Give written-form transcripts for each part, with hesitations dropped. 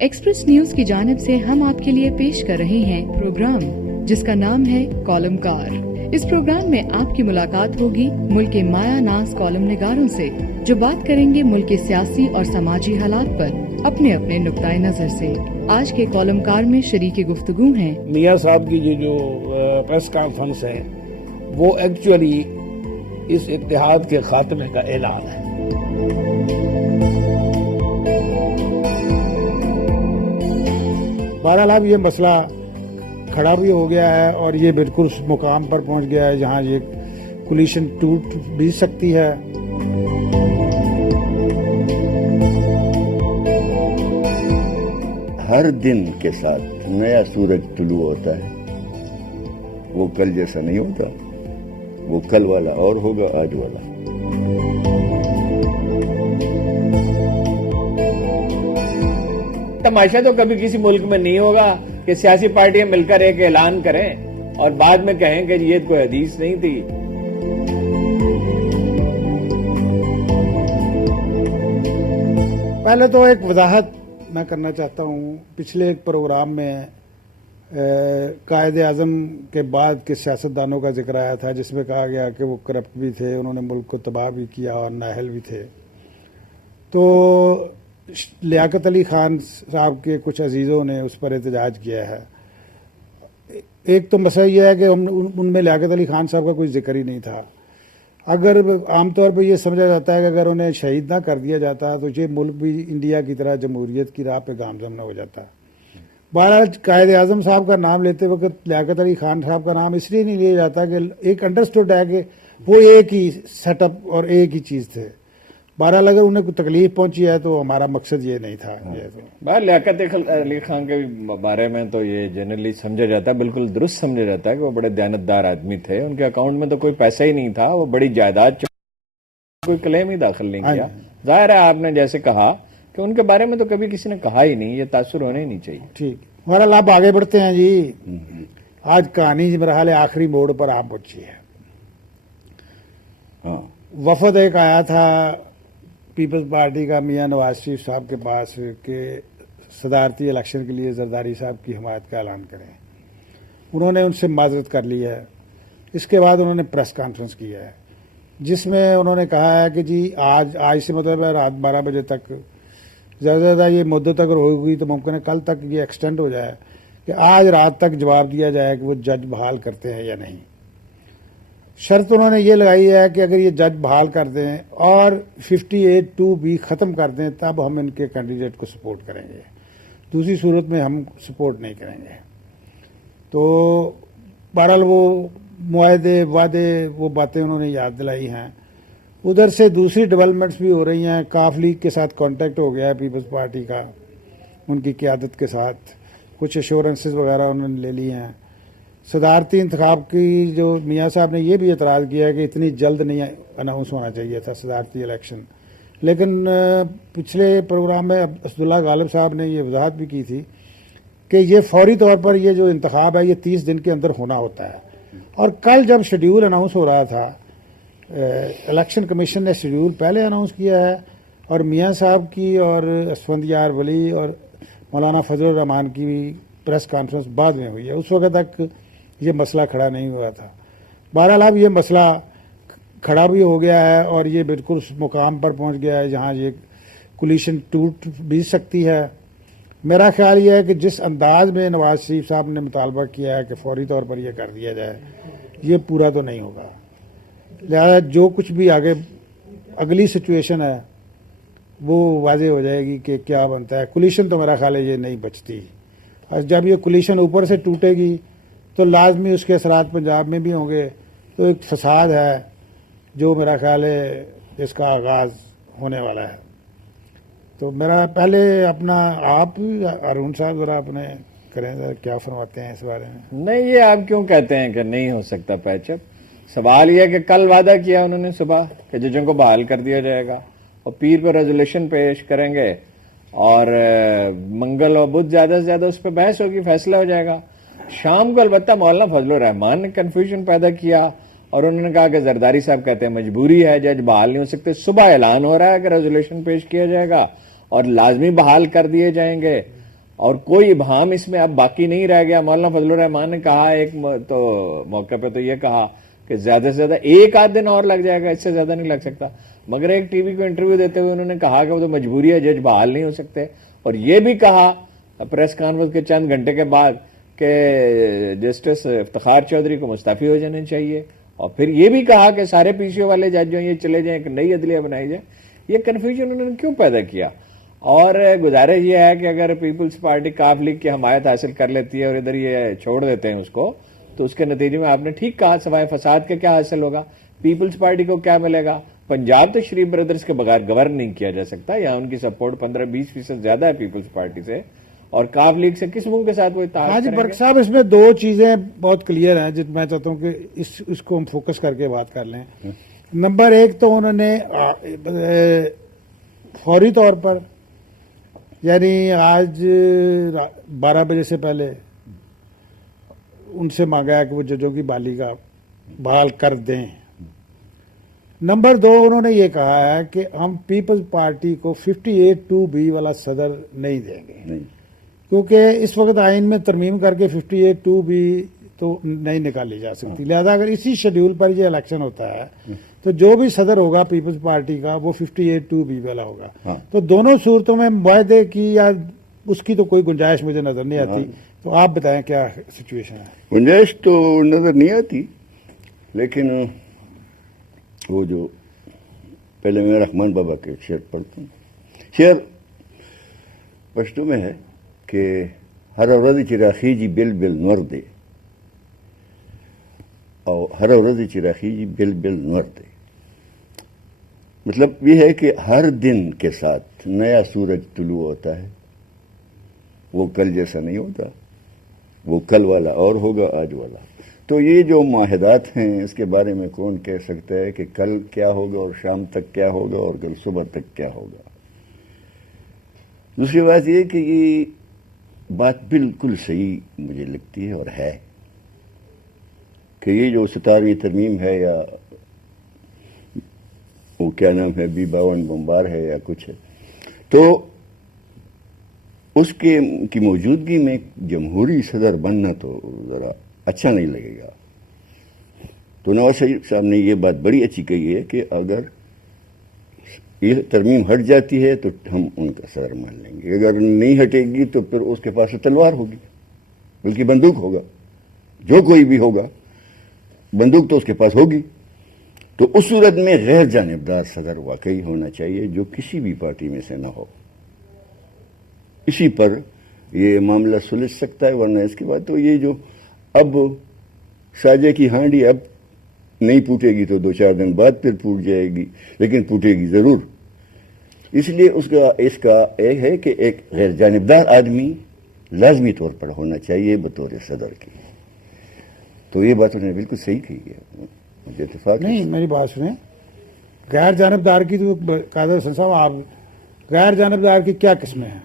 Express news की जानिब से हम आपके लिए पेश कर रहे हैं प्रोग्राम जिसका नाम है कॉलमकार। इस प्रोग्राम में आपकी मुलाकात होगी मुल्क के माया नाज कॉलम निगारों से, जो बात करेंगे मुल्क के सियासी और समाजी हालात पर अपने अपने नुक्ताए नजर से। आज के कॉलमकार में शरीके गुफ्तगू हैं मियाँ साहब की जो प्रेस कॉन्फ्रेंस है वो एक्चुअली इस इत्तेहाद के खात्मे का ऐलान है। बहरहाल अब ये मसला खड़ा भी हो गया है और ये बिल्कुल उस मुकाम पर पहुंच गया है जहां ये कोलिशन टूट भी सकती है। हर दिन के साथ नया सूरज तुलू होता है। वो कल जैसा नहीं होता, वो कल वाला और होगा आज वाला। तमाशा तो कभी किसी मुल्क में नहीं होगा कि सियासी पार्टियां मिलकर एक ऐलान करें और बाद में कहें कि ये कोई हदीस नहीं थी। पहले तो एक वजाहत मैं करना चाहता हूँ। पिछले एक प्रोग्राम में कायदे आज़म के बाद के सियासतदानों का जिक्र आया था जिसमें कहा गया कि वो करप्ट भी थे, उन्होंने मुल्क को तबाह भी किया और नाअहल भी थे। तो लियाकत अली खान साहब के कुछ अजीज़ों ने उस पर एहतजाज किया है। एक तो मसला यह है कि उनमें लियाकत अली खान साहब का कोई जिक्र ही नहीं था। अगर आमतौर पर यह समझा जाता है कि अगर उन्हें शहीद ना कर दिया जाता तो ये मुल्क भी इंडिया की तरह जमहूरियत की राह पे गामजम न हो जाता। बहरहाल कायदे आज़म साहब का नाम लेते वक्त लियाकत अली खान साहब का नाम इसलिए नहीं लिया जाता कि एक अंडरस्टूड है कि वो एक ही सेटअप और एक ही चीज़ थे। बहरहाल अगर उन्हें कोई तकलीफ पहुंची है तो हमारा मकसद ये नहीं था। बाहर लियाकत अली खान के बारे में तो ये जनरली समझा जाता है, बिल्कुल दुरुस्त समझा जाता है कि वो बड़े दयानतदार आदमी थे। उनके अकाउंट में तो कोई पैसा ही नहीं था, वो बड़ी जायदाद कोई क्लेम ही दाखिल नहीं किया। जाहिर है आपने जैसे कहा कि उनके बारे में तो कभी किसी ने कहा ही नहीं, ये तासुर होने ही नहीं चाहिए। ठीक, बहरहाल आप आगे बढ़ते हैं जी। आज कहानी बहरहाल आखिरी मोड़ पर आप पहुंची है। वफद एक आया था पीपल्स पार्टी का मियां नवाज शरीफ साहब के पास कि सदारती इलेक्शन के लिए जरदारी साहब की हिमायत का ऐलान करें। उन्होंने उनसे माजरत कर ली है। इसके बाद उन्होंने प्रेस कॉन्फ्रेंस किया है जिसमें उन्होंने कहा है कि जी आज से मतलब है रात 12 बजे तक, ज़्यादा से ज़्यादा ये मुद्दत अगर होगी तो मुमकिन है कल तक ये एक्सटेंड हो जाए कि आज रात तक जवाब दिया जाए कि वो जज बहाल करते हैं या नहीं। शर्त उन्होंने ये लगाई है कि अगर ये जज बहाल कर दें और 58(2) भी ख़त्म कर दें तब हम इनके कैंडिडेट को सपोर्ट करेंगे, दूसरी सूरत में हम सपोर्ट नहीं करेंगे। तो बहरहाल वो मुआहदे वादे वो बातें उन्होंने याद दिलाई हैं। उधर से दूसरी डेवलपमेंट्स भी हो रही हैं। काफ लीग के साथ कांटेक्ट हो गया है पीपल्स पार्टी का, उनकी क़यादत के साथ कुछ एश्योरेंसेस वगैरह उन्होंने ले ली हैं। सदारती इंतखाब की जो मियाँ साहब ने यह भी एतराज़ किया है कि इतनी जल्द नहीं अनाउंस होना चाहिए था सदारती इलेक्शन। लेकिन पिछले प्रोग्राम में असदुल्ला गालिब साहब ने ये वजाहत भी की थी कि ये फौरी तौर पर ये जो इंतखाब है ये 30 दिन के अंदर होना होता है। और कल जब शेड्यूल अनाउंस हो रहा था, इलेक्शन कमीशन ने शेड्यूल पहले अनाउंस किया है और मियाँ साहब की और असफंदियार वली और मौलाना फजलुर रहमान की भी प्रेस कॉन्फ्रेंस बाद में हुई है। उस वक्त तक ये मसला खड़ा नहीं हुआ था। बहरहाल अब ये मसला खड़ा भी हो गया है और ये बिल्कुल उस मुकाम पर पहुंच गया है जहां ये कोलिशन टूट भी सकती है। मेरा ख्याल ये है कि जिस अंदाज में नवाज शरीफ साहब ने मुतालबा किया है कि फौरी तौर पर यह कर दिया जाए, ये पूरा तो नहीं होगा। लिहाजा जो कुछ भी आगे अगली सिचुएशन है वो वाज़ेह हो जाएगी कि क्या बनता है। कोलिशन तो मेरा ख्याल है ये नहीं बचती। और जब ये कोलिशन ऊपर से टूटेगी तो लाजमी उसके असरात पंजाब में भी होंगे। तो एक फसाद है जो मेरा ख्याल है इसका आगाज़ होने वाला है। तो मेरा पहले अपना आप अरुण साहब ज़रा अपने करें, क्या फरमाते हैं इस बारे में? नहीं, ये आप क्यों कहते हैं कि नहीं हो सकता पैचअप? सवाल यह है कि कल वादा किया उन्होंने सुबह कि जजों को बहाल कर दिया जाएगा और पीर पर रेजोल्यूशन पेश करेंगे और मंगल और बुध ज्यादा से ज्यादा उस पर बहस होगी, फैसला हो जाएगा। शाम को अलबत्ता मौलाना फजलुर रहमान ने कंफ्यूजन पैदा किया और उन्होंने कहा कि जरदारी साहब कहते हैं मजबूरी है, जज बहाल नहीं हो सकते। सुबह ऐलान हो रहा है कि रेजोल्यूशन पेश किया जाएगा और लाजमी बहाल कर दिए जाएंगे اور کوئی ابہام اس میں اب باقی نہیں رہ گیا. مولانا فضل الرحمان نے کہا ایک تو موقع پہ تو یہ کہا کہ زیادہ سے زیادہ ایک آدھ دن اور لگ جائے گا, اس سے زیادہ نہیں لگ سکتا. مگر ایک ٹی وی کو انٹرویو دیتے ہوئے انہوں نے کہا کہ وہ تو مجبوری ہے, جج بحال نہیں ہو سکتے. اور یہ بھی کہا پریس کانفرنس کے چند گھنٹے کے بعد کہ جسٹس افتخار چودھری کو مستعفی ہو جانا چاہیے. اور پھر یہ بھی کہا کہ سارے پی سی او والے جج جو یہ چلے جائیں, ایک نئی عدلیہ بنائی جائے. یہ کنفیوژن انہوں نے کیوں پیدا کیا؟ اور گزارش یہ ہے کہ اگر پیپلز پارٹی کاف لیگ کی حمایت حاصل کر لیتی ہے اور ادھر یہ چھوڑ دیتے ہیں اس کو, تو اس کے نتیجے میں آپ نے ٹھیک کہا, سوائے فساد کے کیا حاصل ہوگا؟ پیپلز پارٹی کو کیا ملے گا؟ پنجاب تو شریف بردرز کے بغیر گورن نہیں کیا جا سکتا, یہاں ان کی سپورٹ 15-20% زیادہ ہے پیپلز پارٹی سے, اور کاف لیگ سے کس منہ کے ساتھ وہ اتحاد حاجی کریں گے؟ برق صاحب اس میں دو چیزیں بہت کلیئر ہیں جن میں چاہتا ہوں کہ اس کو ہم فوکس کر کے بات کر لیں. نمبر ایک تو انہوں نے فوری طور پر یعنی آج 12 بجے سے پہلے ان سے مانگا ہے کہ وہ ججوں کی بحالی کا بحال کر دیں. نمبر دو انہوں نے یہ کہا ہے کہ ہم پیپلز پارٹی کو 58(2)B والا صدر نہیں دیں گے, کیونکہ اس وقت آئین میں ترمیم کر کے 58(2)B تو نہیں نکالی جا سکتی. لہذا اگر اسی شیڈیول پر یہ الیکشن ہوتا ہے تو جو بھی صدر ہوگا پیپلز پارٹی کا وہ 58(2)B والا ہوگا. تو دونوں صورتوں میں معاہدے کی یا اس کی تو کوئی گنجائش مجھے نظر نہیں آتی. تو آپ بتائیں کیا سچویشن ہے؟ گنجائش تو نظر نہیں آتی, لیکن وہ جو پہلے میں رحمان بابا کے شعر پڑھتا ہوں. شعر پشتو میں ہے کہ ہر ورځ چې راخیږي بل بل نور دی, اور ہر ورځ چې راخیږي بل بل نور دی. مطلب یہ ہے کہ ہر دن کے ساتھ نیا سورج طلوع ہوتا ہے. وہ کل جیسا نہیں ہوتا, وہ کل والا اور ہوگا آج والا. تو یہ جو معاہدات ہیں اس کے بارے میں کون کہہ سکتا ہے کہ کل کیا ہوگا اور شام تک کیا ہوگا اور کل صبح تک کیا ہوگا. دوسری بات یہ کہ یہ بات بالکل صحیح مجھے لگتی ہے اور ہے کہ یہ جو 17ویں ترمیم ہے یا وہ کیا نام ہے B52 بمبار ہے یا کچھ ہے, تو اس کی موجودگی میں جمہوری صدر بننا تو ذرا اچھا نہیں لگے گا. تو نواز شریف صاحب نے یہ بات بڑی اچھی کہی ہے کہ اگر یہ ترمیم ہٹ جاتی ہے تو ہم ان کا صدر مان لیں گے, اگر نہیں ہٹے گی تو پھر اس کے پاس تلوار ہوگی, بلکہ بندوق ہوگا. جو کوئی بھی ہوگا بندوق تو اس کے پاس ہوگی. تو اس صورت میں غیر جانبدار صدر واقعی ہونا چاہیے جو کسی بھی پارٹی میں سے نہ ہو. اسی پر یہ معاملہ سلجھ سکتا ہے, ورنہ اس کے بعد تو یہ جو اب ساجے کی ہانڈی اب نہیں پھوٹے گی تو 2-4 دن بعد پھر پھوٹ جائے گی, لیکن پھوٹے گی ضرور. اس لیے اس کا ایک ہے کہ ایک غیر جانبدار آدمی لازمی طور پر ہونا چاہیے بطور صدر کی. تو یہ بات انہوں نے بالکل صحیح کہی ہے, مجھے اتفاق نہیں. میری بات سنیں, غیر جانبدار کی تو قادر حسن صاحب آپ غیر جانبدار کی کیا قسمیں ہیں؟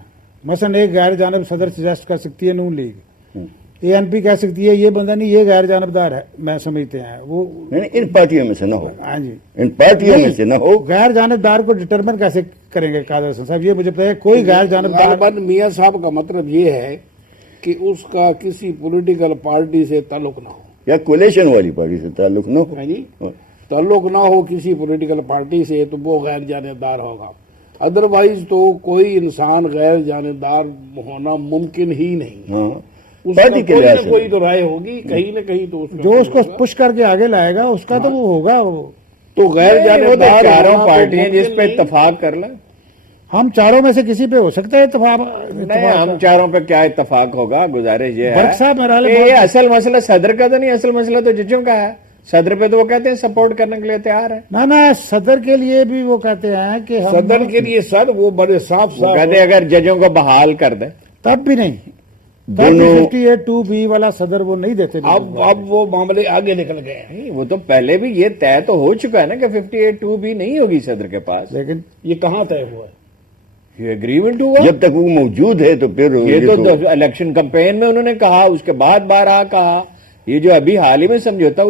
مثلا ایک غیر جانب صدر سجیسٹ کر سکتی ہے نون لیگ, ANP کہہ سکتی ہے یہ بندہ نہیں, یہ غیر جانبدار ہے, میں سمجھتے ہیں وہ ان پارٹیوں میں سے نہ ہو. ہاں جی, ان پارٹیوں میں سے نہ ہو. غیر جانبدار کو ڈٹرمن کیسے کریں گے قادر حسن صاحب؟ یہ مجھے پتہ ہے کوئی غیر جانبدار. غالباً میاں صاحب کا مطلب یہ ہے کہ اس کا کسی پولیٹیکل پارٹی سے تعلق نہ ہو, یا کولیشن والی پارٹی سے تعلق نہ ہو. تعلق نہ ہو کسی پولیٹیکل پارٹی سے, تو وہ غیر جانبدار ہوگا. ادروائز تو کوئی انسان غیر جانبدار ہونا ممکن ہی نہیں. ہاں, اس کا کوئی نہ کوئی تو رائے ہوگی کہیں نہ کہیں, تو جو اس کو پش کر کے آگے لائے گا اس کا تو وہ ہوگا. تو غیر جانبدار چاروں پارٹیاں جس پہ اتفاق کر لیں, ہم چاروں میں سے کسی پہ ہو سکتا ہے اتفاق. نہیں, ہم چاروں پہ کیا اتفاق ہوگا؟ گزارش یہ برق صاحب میرا ہے یہ اصل مسئلہ صدر کا تو نہیں, اصل مسئلہ تو ججوں کا ہے. صدر پہ تو وہ کہتے ہیں سپورٹ کرنے کے لیے تیار ہے. نہ صدر کے لیے بھی وہ کہتے ہیں کہ صدر کے لیے سر وہ بڑے صاف کہتے ہیں اگر ججوں کو بحال کر دیں تب بھی نہیں, 58(2)B والا صدر وہ نہیں دیتے. اب وہ معاملے آگے نکل گئے ہیں. وہ تو پہلے بھی یہ طے تو ہو چکا ہے نا کہ 58(2)B نہیں ہوگی صدر کے پاس, لیکن یہ کہاں طے ہوا ہے؟ یہ اگریمنٹ ہوا جب تک وہ موجود ہے تو پھر یہ تو الیکشن کمپین میں انہوں نے کہا, اس کے بعد بارہا کہا. یہ جو ابھی حال ہی میں سمجھوتا